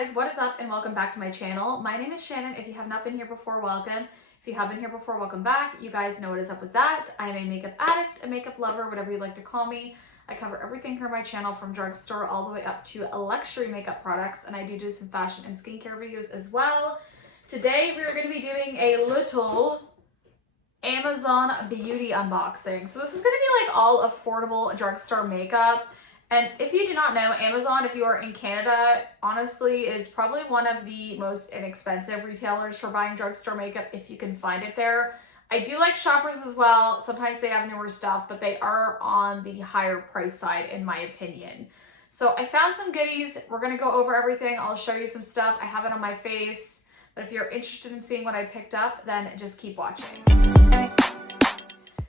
guys, what is up and welcome back to my channel. My name is Shannon. If you have not been here before, welcome. If you have been here before, welcome back. You guys know what is up with that. I am a makeup addict, a makeup lover, whatever you'd like to call me. I cover everything here on my channel from drugstore all the way up to luxury makeup products, and I do some fashion and skincare videos as well. Today we are going to be doing a little Amazon beauty unboxing. So this is going to be like all affordable drugstore makeup. And if you do not know, Amazon, if you are in Canada, honestly is probably one of the most inexpensive retailers for buying drugstore makeup if you can find it there. I do like Shoppers as well. Sometimes they have newer stuff, but they are on the higher price side in my opinion. So I found some goodies. We're going to go over everything. I'll show you some stuff. I have it on my face. But if you're interested in seeing what I picked up, then just keep watching.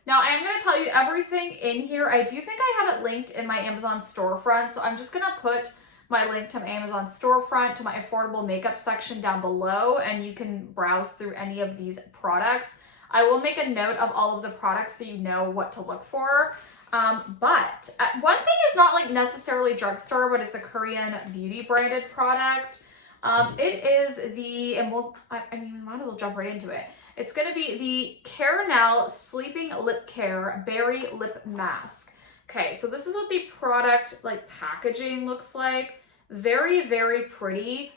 Now, I am going to tell you everything in here. I do think I have it linked in my Amazon storefront, so I'm just going to put my link to my Amazon storefront, to my affordable makeup section down below, and you can browse through any of these products. I will make a note of all of the products so you know what to look for. But one thing is not like necessarily drugstore, but it's a Korean beauty branded product. It is the, and we might as well jump right into it. It's going to be the Carenel Sleeping Lip Care Berry Lip Mask. Okay, so this is what the product like packaging looks like. Very, very pretty.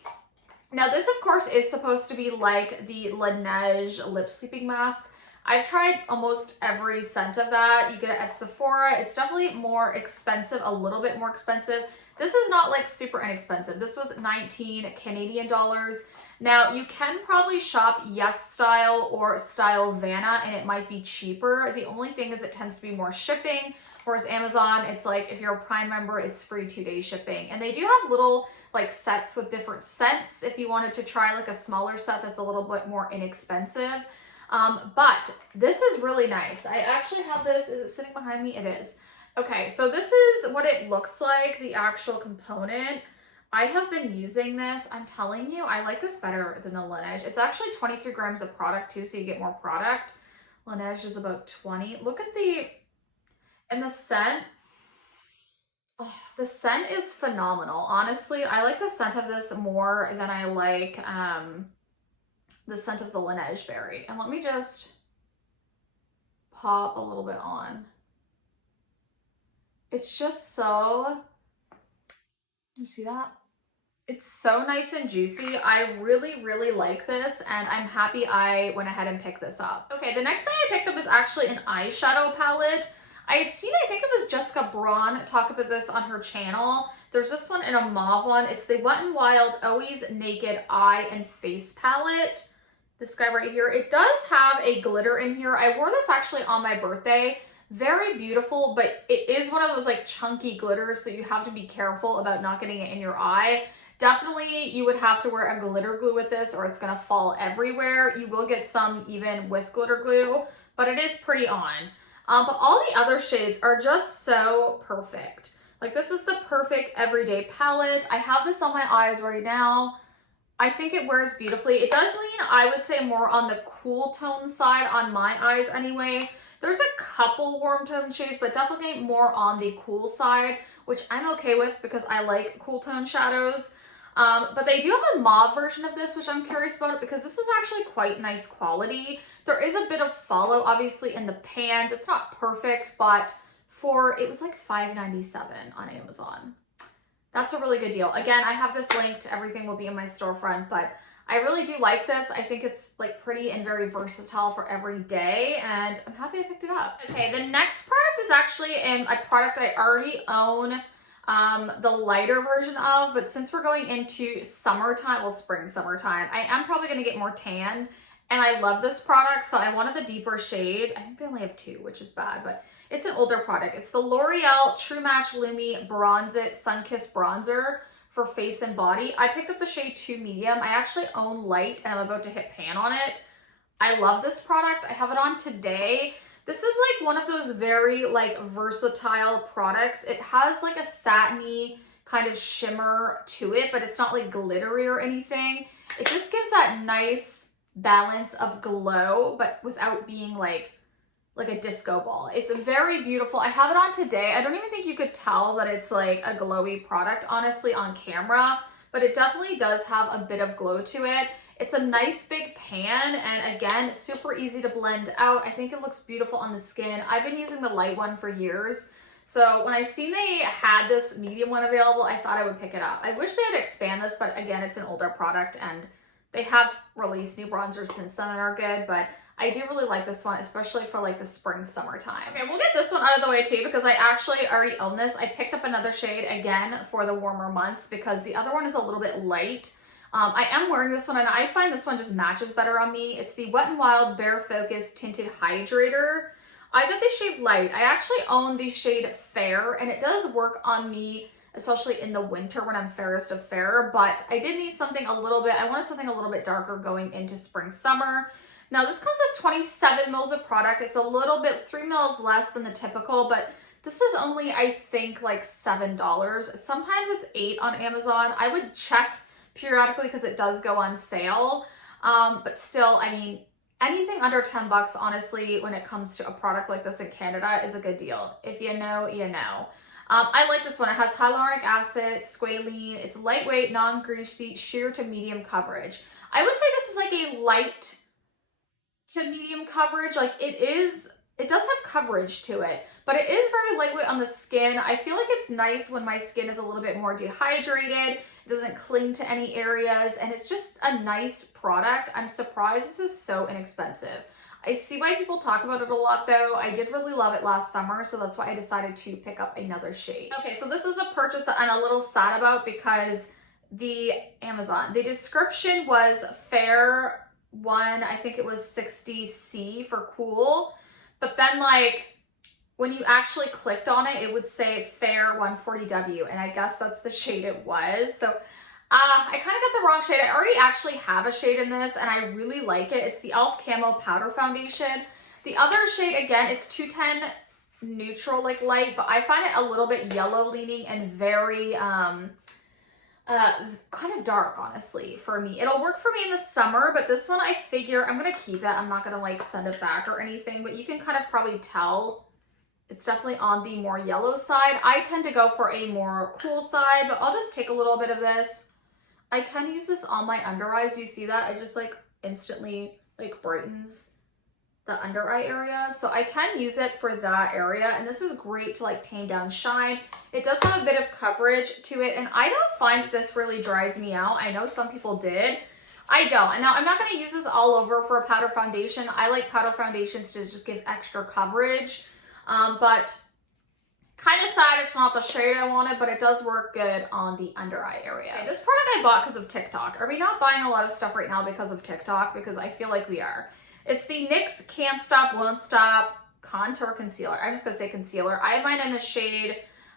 Now this of course is supposed to be like the Laneige lip sleeping mask. I've tried almost every scent of that. You get it at Sephora. It's definitely more expensive, a little bit more expensive. This is not like super inexpensive. This was 19 Canadian dollars. Now you can probably shop Yes Style or Stylovana and it might be cheaper. The only thing is it tends to be more shipping, whereas Amazon, it's like if you're a Prime member, it's free 2-day shipping. And they do have little like sets with different scents if you wanted to try like a smaller set that's a little bit more inexpensive. But this is really nice. I actually have this. Is it sitting behind me? It is. Okay, so this is what it looks like, the actual component. I have been using this. I'm telling you, I like this better than the Laneige. It's actually 23 grams of product too, so you get more product. Laneige is about 20. Look at and the scent. Oh, the scent is phenomenal. Honestly, I like the scent of this more than I like the scent of the Laneige Berry. And let me just pop a little bit on. It's just so, you see that? It's so nice and juicy. I really, really like this, and I'm happy I went ahead and picked this up. Okay, the next thing I picked up is actually an eyeshadow palette. I had seen, I think it was Jessica Braun talk about this on her channel. There's this one and a mauve one. It's the Wet n Wild Always Naked Eye and Face Palette. This guy right here. It does have a glitter in here. I wore this actually on my birthday. Very beautiful, but it is one of those like chunky glitters, so you have to be careful about not getting it in your eye. Definitely, you would have to wear a glitter glue with this or it's gonna fall everywhere. You will get some even with glitter glue, but it is pretty on. But all the other shades are just so perfect. Like this is the perfect everyday palette. I have this on my eyes right now. I think it wears beautifully. It does lean, I would say, more on the cool tone side on my eyes anyway. There's a couple warm tone shades, but definitely more on the cool side, which I'm okay with because I like cool tone shadows. But they do have a mauve version of this, which I'm curious about because this is actually quite nice quality. There is a bit of follow, obviously, in the pans. It's not perfect, but it was like $5.97 on Amazon. That's a really good deal. Again, I have this linked. Everything will be in my storefront, but I really do like this. I think it's like pretty and very versatile for every day, and I'm happy I picked it up. Okay, the next product is actually a product I already own the lighter version of, but since we're going into summertime, well, spring, summertime, I am probably going to get more tan, and I love this product, so I wanted the deeper shade. I think they only have 2, which is bad, but it's an older product. It's the L'Oreal True Match Lumi Bronze It Sunkissed Bronzer for face and body. I picked up the shade 2 medium. I actually own light and I'm about to hit pan on it. I love this product. I have it on today. This is like one of those very like versatile products. It has like a satiny kind of shimmer to it, but it's not like glittery or anything. It just gives that nice balance of glow, but without being like a disco ball. It's very beautiful. I have it on today. I don't even think you could tell that it's like a glowy product, honestly, on camera, but it definitely does have a bit of glow to it. It's a nice big pan, and again, super easy to blend out. I think it looks beautiful on the skin. I've been using the light one for years. So when I seen they had this medium one available, I thought I would pick it up. I wish they had expand this, but again, it's an older product and they have released new bronzers since then that are good, but I do really like this one, especially for like the spring, summertime. Okay, we'll get this one out of the way too, because I actually already own this. I picked up another shade again for the warmer months because the other one is a little bit light. I am wearing this one and I find this one just matches better on me. It's the Wet n Wild Bare Focus Tinted Hydrator. I got the shade light. I actually own the shade fair, and it does work on me, especially in the winter when I'm fairest of fair, but I did need something a little bit, I wanted something a little bit darker going into spring, summer. Now this comes with 27 mils of product. It's a little bit, 3 mils less than the typical, but this was only, I think, like $7. Sometimes it's $8 on Amazon. I would check periodically because it does go on sale, but still, I mean, anything under 10 bucks, honestly, when it comes to a product like this in Canada is a good deal. If you know, you know. I like this one. It has hyaluronic acid, squalene. It's lightweight, non-greasy, sheer to medium coverage. I would say this is like a light to medium coverage. Like it does have coverage to it, but it is very lightweight on the skin. I feel like it's nice when my skin is a little bit more dehydrated. It doesn't cling to any areas, and it's just a nice product. I'm surprised this is so inexpensive. I see why people talk about it a lot though. I did really love it last summer, so that's why I decided to pick up another shade. Okay, so this was a purchase that I'm a little sad about because the description was fair one, I think it was 60C for cool, but then like when you actually clicked on it, it would say fair 140W, and I guess that's the shade it was. So I kind of got the wrong shade. I already actually have a shade in this and I really like it. It's the e.l.f. Camo Powder Foundation. The other shade, again, it's 210 neutral, like light, but I find it a little bit yellow leaning and very kind of dark, honestly, for me. It'll work for me in the summer, but this one I figure I'm gonna keep it. I'm not gonna like send it back or anything, but you can kind of probably tell it's definitely on the more yellow side. I tend to go for a more cool side, but I'll just take a little bit of this. I can use this on my under eyes. You see that? It just like instantly like brightens the under eye area. So I can use it for that area. And this is great to like tame down shine. It does have a bit of coverage to it. And I don't find that this really dries me out. I know some people did. I don't. And now I'm not going to use this all over for a powder foundation. I like powder foundations to just give extra coverage. But kind of sad it's not the shade I wanted, but it does work good on the under eye area. Okay, this product I bought because of TikTok. Are we not buying a lot of stuff right now because of TikTok? Because I feel like we are. It's the NYX Can't Stop, Won't Stop Contour Concealer. I'm just going to say concealer. I have mine in the shade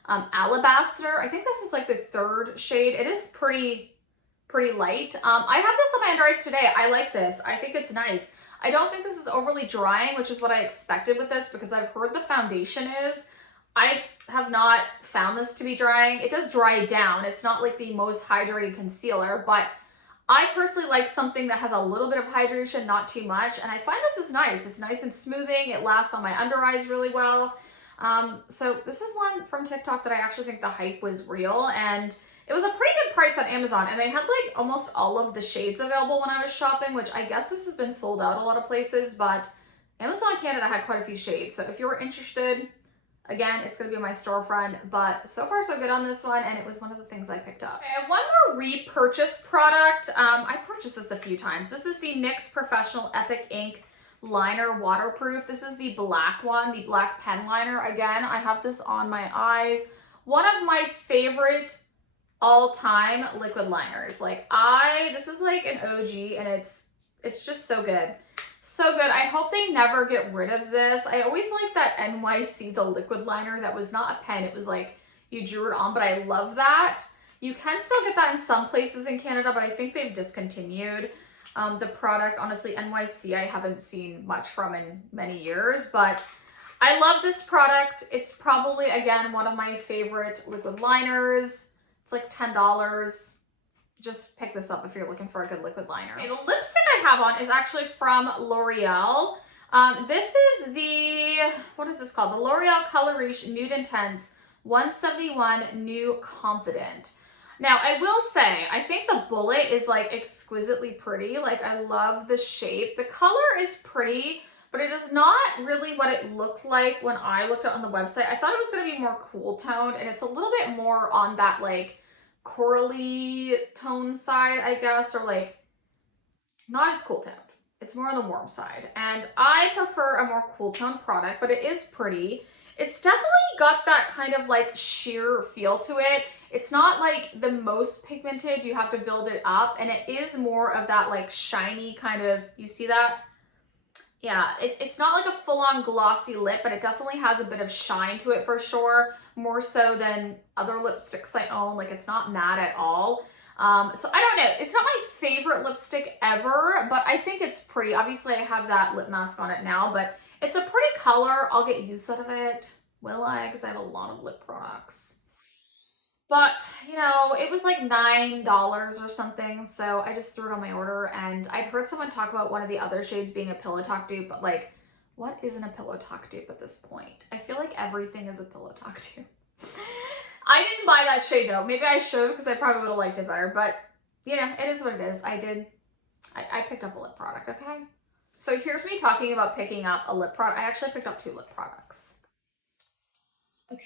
Alabaster. I think this is like the third shade. It is pretty light. I have this on my under eyes today. I like this. I think it's nice. I don't think this is overly drying, which is what I expected with this because I've heard the foundation is. I have not found this to be drying. It does dry down. It's not like the most hydrated concealer, but I personally like something that has a little bit of hydration, not too much, and I find this is nice. It's nice and smoothing. It lasts on my under eyes really well. So this is one from TikTok that I actually think the hype was real, and it was a pretty good price on Amazon, and they had like almost all of the shades available when I was shopping, which I guess this has been sold out a lot of places, but Amazon Canada had quite a few shades. So if you were interested, again, it's going to be my storefront, but so far so good on this one, and it was one of the things I picked up. Okay, I have one more repurchase product. I purchased this a few times. This is the NYX Professional Epic Ink Liner Waterproof. This is the black one, the black pen liner. Again, I have this on my eyes. One of my favorite all-time liquid liners. This is like an OG, and it's just so good. So good. I hope they never get rid of this. I always like that NYC, the liquid liner that was not a pen. It was like you drew it on, but I love that. You can still get that in some places in Canada, but I think they've discontinued the product. Honestly, NYC I haven't seen much from in many years, but I love this product. It's probably, again, one of my favorite liquid liners. It's like $10. Just pick this up if you're looking for a good liquid liner. Okay, the lipstick I have on is actually from L'Oreal. This is the, what is this called? The L'Oreal Color Riche Nude Intense 171 New Confident. Now, I will say, I think the bullet is like exquisitely pretty. Like, I love the shape. The color is pretty, but it is not really what it looked like when I looked at it on the website. I thought it was going to be more cool toned, and it's a little bit more on that like corally tone side, I guess, or like not as cool toned. It's more on the warm side, and I prefer a more cool tone product, but it is pretty. It's definitely got that kind of like sheer feel to it. It's not like the most pigmented, you have to build it up, and it is more of that like shiny kind of, you see that? Yeah, it's not like a full-on glossy lip, but it definitely has a bit of shine to it for sure, more so than other lipsticks I own. Like, it's not matte at all. So I don't know, it's not my favorite lipstick ever, but I think it's pretty. Obviously I have that lip mask on it now, but it's a pretty color. I'll get use out of it. Will I? Because I have a lot of lip products. But, you know, it was like $9 or something, so I just threw it on my order, and I'd heard someone talk about one of the other shades being a Pillow Talk dupe, but like, what isn't a Pillow Talk dupe at this point? I feel like everything is a Pillow Talk dupe. I didn't buy that shade though. Maybe I should, because I probably would have liked it better, but you know, it is what it is. I picked up a lip product, okay? So here's me talking about picking up a lip product. I actually picked up 2 lip products. Okay.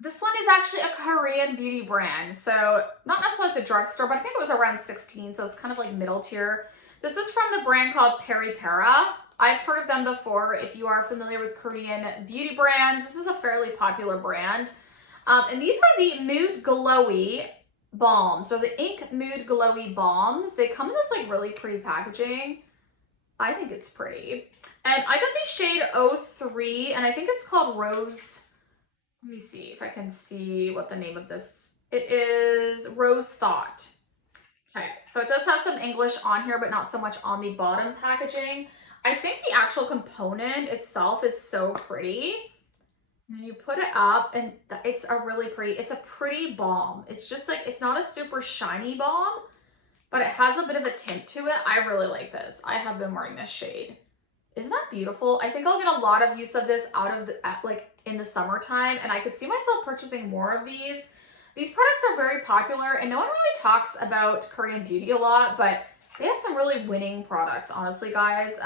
This one is actually a Korean beauty brand. So not necessarily at the drugstore, but I think it was around 16. So it's kind of like middle tier. This is from the brand called Peripera. I've heard of them before. If you are familiar with Korean beauty brands, this is a fairly popular brand. And these are the Nude Glowy Balm. So the Ink Nude Glowy Balms. They come in this like really pretty packaging. I think it's pretty. And I got the shade 03, and I think it's called Rose. Let me see if I can see what the name of this. It is Rose Thought. Okay, so it does have some English on here, but not so much on the bottom packaging. I think the actual component itself is so pretty. And you put it up, and it's a really pretty, it's a pretty balm. It's just like, it's not a super shiny balm, but it has a bit of a tint to it. I really like this. I have been wearing this shade. Isn't that beautiful? I think I'll get a lot of use of this out of the, like in the summertime, and I could see myself purchasing more of these. These products are very popular, and no one really talks about Korean beauty a lot, but they have some really winning products, honestly, guys.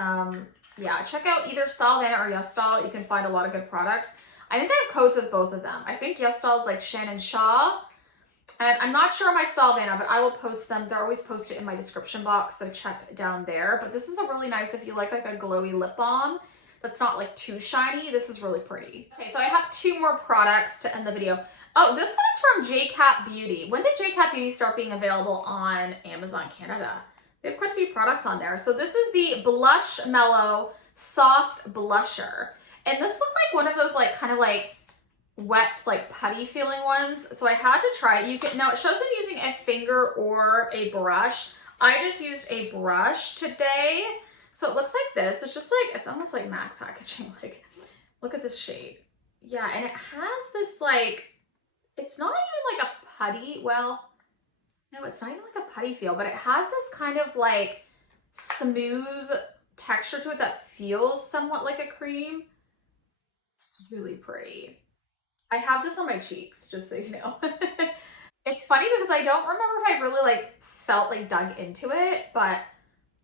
Yeah, check out either StyleVanna or YesStyle. You can find a lot of good products. I think I have codes with both of them. I think YesStyle is like Shannon Shaw, and I'm not sure my StyleVanna, but I will post them. They're always posted in my description box, so check down there. But this is a really nice, if you like a glowy lip balm that's not like too shiny, this is really pretty. Okay, so I have 2 more products to end the video. Oh, this one is from JCat Beauty. When did JCat Beauty start being available on Amazon Canada? They have quite a few products on there. So this is the Blushmellow Soft Blusher. And this looked like one of those like kind of like wet, like putty feeling ones. So I had to try it. You can, now it shows I'm using a finger or a brush. I just used a brush today. So it looks like this. It's just like, it's almost like MAC packaging. Like, look at this shade. Yeah, and it has this like, it's not even like a putty. Well, no, it's not even like a putty feel, but it has this kind of like smooth texture to it that feels somewhat like a cream. It's really pretty. I have this on my cheeks, just so you know. It's funny because I don't remember if I really like felt like dug into it, but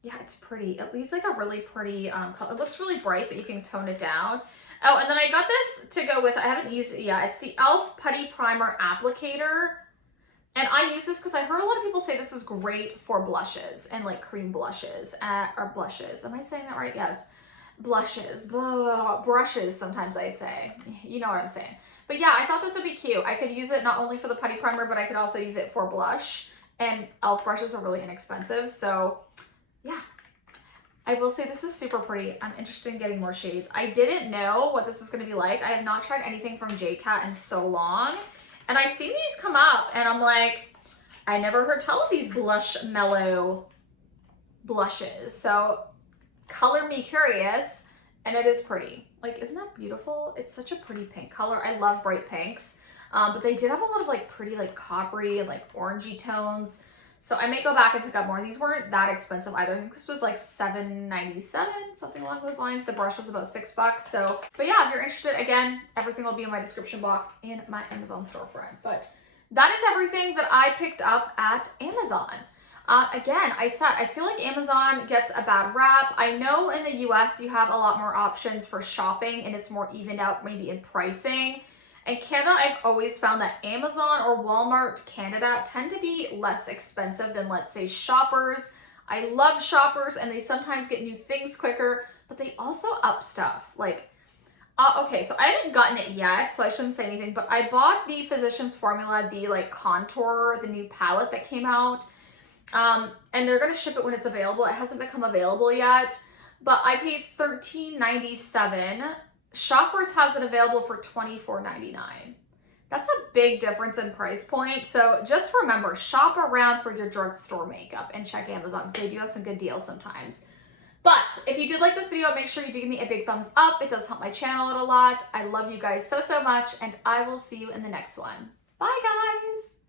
yeah, it's pretty. It leaves like a really pretty color. It looks really bright, but you can tone it down. Oh, and then I got this to go with, I haven't used it yet. It's the e.l.f. Putty Primer Applicator. And I use this because I heard a lot of people say this is great for blushes and like cream blushes, or blushes. Am I saying that right? Yes. Blushes, blah, blah, blah, brushes, sometimes I say. You know what I'm saying. But yeah, I thought this would be cute. I could use it not only for the putty primer, but I could also use it for blush. And e.l.f. brushes are really inexpensive, so yeah. I will say this is super pretty. I'm interested in getting more shades. I didn't know what this is going to be like. I have not tried anything from JCat in so long. And I see these come up, and I'm like, I never heard tell of these Blushmellow blushes. So color me curious, and it is pretty. Like, isn't that beautiful? It's such a pretty pink color. I love bright pinks. But they did have a lot of like pretty like coppery and like orangey tones. So I may go back and pick up more. These weren't that expensive either. I think this was like $7.97, something along those lines. The brush was about $6. So, but yeah, if you're interested, again, everything will be in my description box in my Amazon storefront. But that is everything that I picked up at Amazon. Again, I feel like Amazon gets a bad rap. I know in the US you have a lot more options for shopping and it's more evened out maybe in pricing. In Canada, I've always found that Amazon or Walmart Canada tend to be less expensive than, let's say, Shoppers. I love Shoppers and they sometimes get new things quicker, but they also up stuff. Like, okay, so I haven't gotten it yet, so I shouldn't say anything, but I bought the Physicians Formula, the like contour, the new palette that came out. And they're gonna ship it when it's available. It hasn't become available yet, but I paid $13.97. Shoppers has it available for $24.99. That's a big difference in price point. So just remember, shop around for your drugstore makeup and check Amazon because they do have some good deals sometimes. But if you did like this video, make sure you do give me a big thumbs up. It does help my channel out a lot. I love you guys so, so much, and I will see you in the next one. Bye, guys.